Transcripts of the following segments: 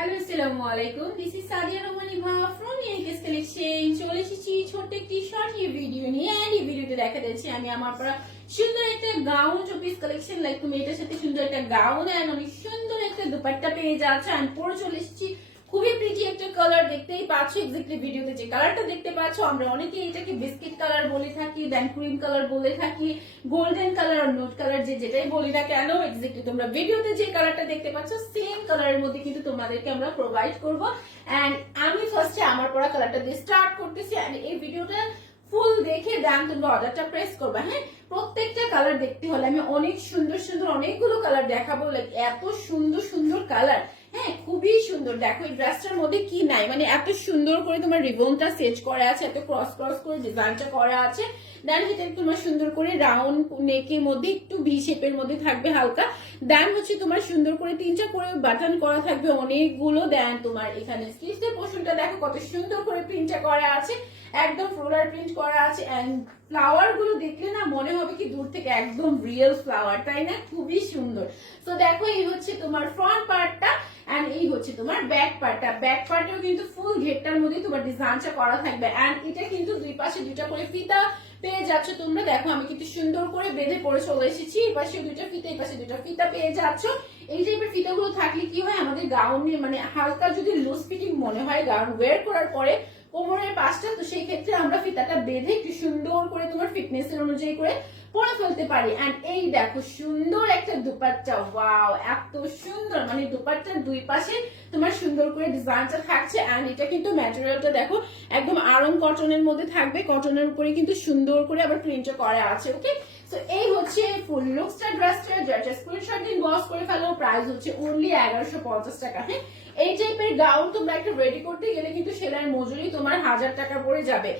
Hello আসসালামু আলাইকুম, this is Sadia Rahman Eva from UK's collection. চলে এসেছি ছোট্ট একটি শর্ট ভিডিও নিয়ে। এন্ড এই ভিডিওতে দেখা যাচ্ছে আমি আমার পরা সুন্দর একটা gown two piece collection, like তুমি এটার সাথে সুন্দর একটা গাউন এন্ড অনেক সুন্দর একটা দুপাট্টা পেয়ে যাচ্ছ। এন্ড পরে চলে এসেছি খুবই প্রিটি একটা কালার, দেখতেই পাচ্ছ এক্স্যাক্টলি ভিডিওতে যে কালারটা দেখতে পাচ্ছ। আমরা অনেকে এটাকে বিস্কিট কালার বলে থাকি, দেন ক্রিম কালার বলে থাকি, গোল্ডেন কালার আর নোট কালার, যেটাই বলি না কেন এক্স্যাক্টলি তোমরা ভিডিওতে যে কালারটা দেখতে পাচ্ছ সেম কালারের মধ্যে কিন্তু তোমাদেরকে আমরা প্রোভাইড করব। এন্ড আমি ফার্স্টে আমার পরা কালারটা দিয়ে স্টার্ট করতেছি। এন্ড এই ভিডিওটা ফুল দেখে দেন তোমরা অর্ডারটা প্রেস করবা। হ্যাঁ, প্রত্যেকটা কালার দেখতে হলে আমি অনেক সুন্দর সুন্দর অনেকগুলো কালার দেখাবো, লাইক এত সুন্দর সুন্দর কালার। হ্যাঁ, খুবই সুন্দর। দেখো এই ড্রেসটার মধ্যে কি নাই, মানে এত সুন্দর করে তোমার রিবনটা সেট করা আছে, এত ক্রস ক্রস করে ডিজাইনটা করা আছে। দেন এটা তোমার সুন্দর করে রাউন্ড নেকের মধ্যে একটু ভি শেপের মধ্যে থাকবে হালকা। দেন হচ্ছে তোমার সুন্দর করে তিনটা করে বাটন করা থাকবে অনেকগুলো। দেন তোমার এখানে স্লিভসের পোর্শনটা দেখো কত সুন্দর করে প্রিন্টটা করা আছে, একদম ফ্লোরাল প্রিন্ট করা আছে। এন্ড ফ্লাওয়ার গুলো দেখলে না মনে হবে কি দূর থেকে একদম রিয়েল ফ্লাওয়ার, তাই না? খুবই সুন্দর। তো দেখো এই হচ্ছে তোমার ফ্রন্ট পার্টটা এন্ড এই হচ্ছে তোমার ব্যাক পার্টটা। ব্যাক পার্টেও কিন্তু ফুল ঘেরটার মধ্যে তোমার ডিজাইনটা করা থাকবে। এন্ড এটা কিন্তু দুই পাশে দুইটা করে ফিতা পেয়ে যাচ্ছ তোমরা। দেখো আমি কিন্তু সুন্দর করে বেঁধে পরে চলে এসেছি। এই পাশে দুইটা ফিতা, এই পাশে দুইটা ফিতা পেয়ে যাচ্ছ। এই টাইপের ফিতাগুলো থাকলে কি হয়, আমাদের গাউনে মানে হালকা যদি লুজ ফিটিং মনে হয় গাউন ওয়্যার করার পরে কোমরের পাশটা, তো সেই ক্ষেত্রে আমরা ফিতাটা বেঁধে একটু সুন্দর করে তোমার ফিটনেস এর অনুযায়ী করে পরে ফেলতে পারি। এন্ড এই দেখো সুন্দর একটা দুপাট্টা, ওয়াও এত সুন্দর, মানে দুপাট্টার দুই পাশে তোমার সুন্দর করে ডিজাইনটা থাকছে। এন্ড এটা কিন্তু ম্যাটেরিয়ালটা দেখো একদম আরং কটনের মধ্যে থাকবে, কটনের উপরে কিন্তু সুন্দর করে আবার প্রিন্টও করা আছে। ওকে, সো এই হচ্ছে ফুল লুকসটা ড্রেসটা। যেটা স্ক্রিনশট দিন বস করে ফেলো। প্রাইস হচ্ছে অনলি 1150 টাকা। হ্যাঁ, এই টাইপের গাউন তোমরা একটা রেডি করতে গেলে কিন্তু সেলাইয়ের মজুরি তোমার 1000 টাকা পড়ে যাবে।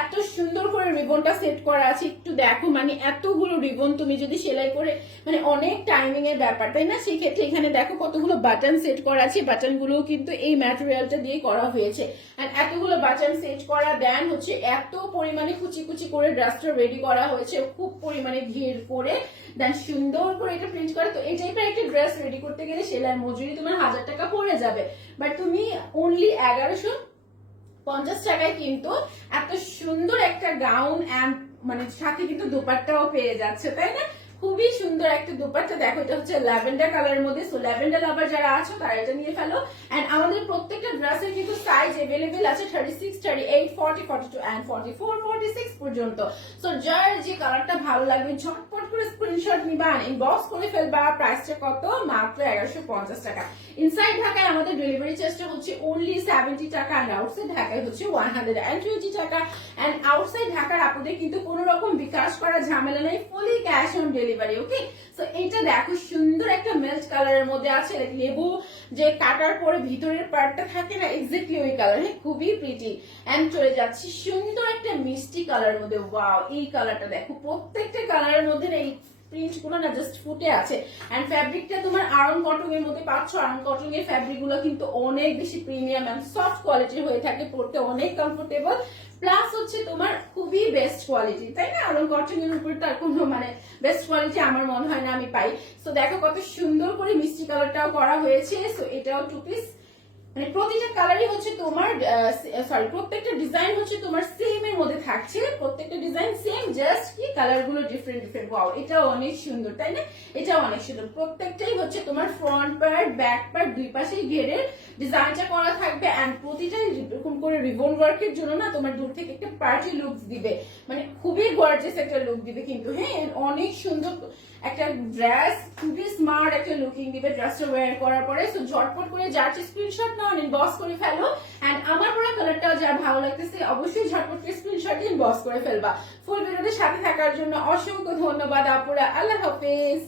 এত সুন্দর করে রিবনটা সেট করা আছে, একটু দেখো, মানে এতগুলো রিবন তুমি যদি সেলাই করে, মানে অনেক টাইমিং এর ব্যাপার, তাই না? সেই ক্ষেত্রে এখানে দেখো কতগুলো বাটন সেট করা আছে, বাটন গুলো কিন্তু এই ম্যাটেরিয়ালটা দিয়ে করা হয়েছে। এন্ড এতগুলো বাটন সেট করা, দেন হচ্ছে এত পরিমাণে কুচি কুচি করে ড্রেসটা রেডি করা হয়েছে, খুব পরিমাণে ঘের করে, দেন সুন্দর করে এটা প্রিন্ট করে। তো এই টাইপের একটা ড্রেস রেডি করতে গেলে সেলাইয়ের মজুরি তোমার 1000 টাকা পড়ে যাবে, বাট তুমি অনলি 1150 টাকায় কিন্তু এত সুন্দর একটা গাউন এন্ড মানে সাথে কিন্তু দুপাট্টাও পেয়ে যাচ্ছে, তাই না? খুবই সুন্দর একটা দুপাট্টা। দেখো এটা হচ্ছে ল্যাভেন্ডার কালারের মধ্যে। সো ল্যাভেন্ডার লাভার যারা আছো তারা এটা নিয়ে ফেলো। এন্ড আমাদের প্রত্যেকটা ড্রেসের কিন্তু সাইজ अवेलेबल আছে 36, 38, 40, 42 এন্ড 44, 46 পর্যন্ত। সো যার যে কালারটা ভালো লাগবে ঝটপট করে স্ক্রিনশট নিবা, ইনবক্স করে ফেলবা। প্রাইসটা কত? মাত্র 1150 টাকা। ইনসাইড ঢাকায় আমাদের ডেলিভারি চার্জটা হচ্ছে অনলি 70 টাকা এন্ড আউটসাইড ঢাকায় হচ্ছে 120 টাকা। এন্ড আউটসাইড ঢাকার আপনাদের কিন্তু কোনো রকম বিকাশ করা ঝামেলা নেই, fully cash on delivery. Okay, so এটা দেখো সুন্দর একটা মেল্ট কালারের মধ্যে আছে, লেবু যে কাটার পরে ভিতরের পার্টটা থাকে না, এক্স্যাক্টলি ওই কালার। হ্যাঁ, খুবই প্রিটি। এন্ড চলে যাচ্ছি সুন্দর একটা মিষ্টি কালারের মধ্যে। ওয়াও, এই কালারটা দেখো, প্রত্যেকটা কালারের মধ্যে এই প্রিন্ট গুলো না জাস্ট ফুটে আছে। এন্ড ফ্যাব্রিকটা তোমার আরং কটন এর মধ্যে পাচ্ছ। আরং কটন এর ফ্যাব্রিক গুলো কিন্তু অনেক বেশি প্রিমিয়াম এন্ড সফট কোয়ালিটির হয়ে থাকে, পরতে অনেক কমফোর্টেবল, প্লাস হচ্ছে তোমার খুবই বেস্ট কোয়ালিটি, তাই না? আরং কটন এর উপর তার কোনো মানে বেস্ট কোয়ালিটি আমার মনে হয় না আমি পাই। সো দেখো কত সুন্দর করে মিষ্টি কালারটাও করা হয়েছে। সো এটাও টু পিস, মানে প্রতিটা কালারই হচ্ছে তোমার সরি প্রত্যেকটা ডিজাইন হচ্ছে তোমার সেম এর মধ্যে থাকছে, প্রত্যেকটা ডিজাইন সেম, জাস্ট কি কালার গুলো ডিফারেন্ট ডিফারেন্ট। ওয়াও, এটাও অনেক সুন্দর, তাই না? এটাও অনেক সুন্দর। প্রত্যেকটাই হচ্ছে তোমার ফ্রন্ট পার্ট ব্যাক পার্ট দুই পাশেই ঘেরে ডিজাইনটা করা থাকবে। এন্ড প্রতিটাই এরকম করে রিবন ওয়ার্কের জন্য না তোমার দূর থেকে একটা পার্টি লুক দিবে, মানে খুবই গর্জিয়াস একটা লুক দিবে কিন্তু। হ্যাঁ, অনেক সুন্দর একটা ড্রেস, খুবই স্মার্ট একটা লুকিং দিবে ড্রেসটা ওয়্যার করার পরে। সো ঝটপট করে যার স্ক্রিনশট নাও, ইনবক্স করে ফেলো। এন্ড আমার পরা কালারটাও যার ভালো লাগতেছে অবশ্যই ঝটপট করে স্ক্রিনশট ইনবক্স করে ফেলবা। ফুল ভিডিওতে সাথে থাকার জন্য অসংখ্য ধন্যবাদ আপুরা। আল্লাহ হাফেজ।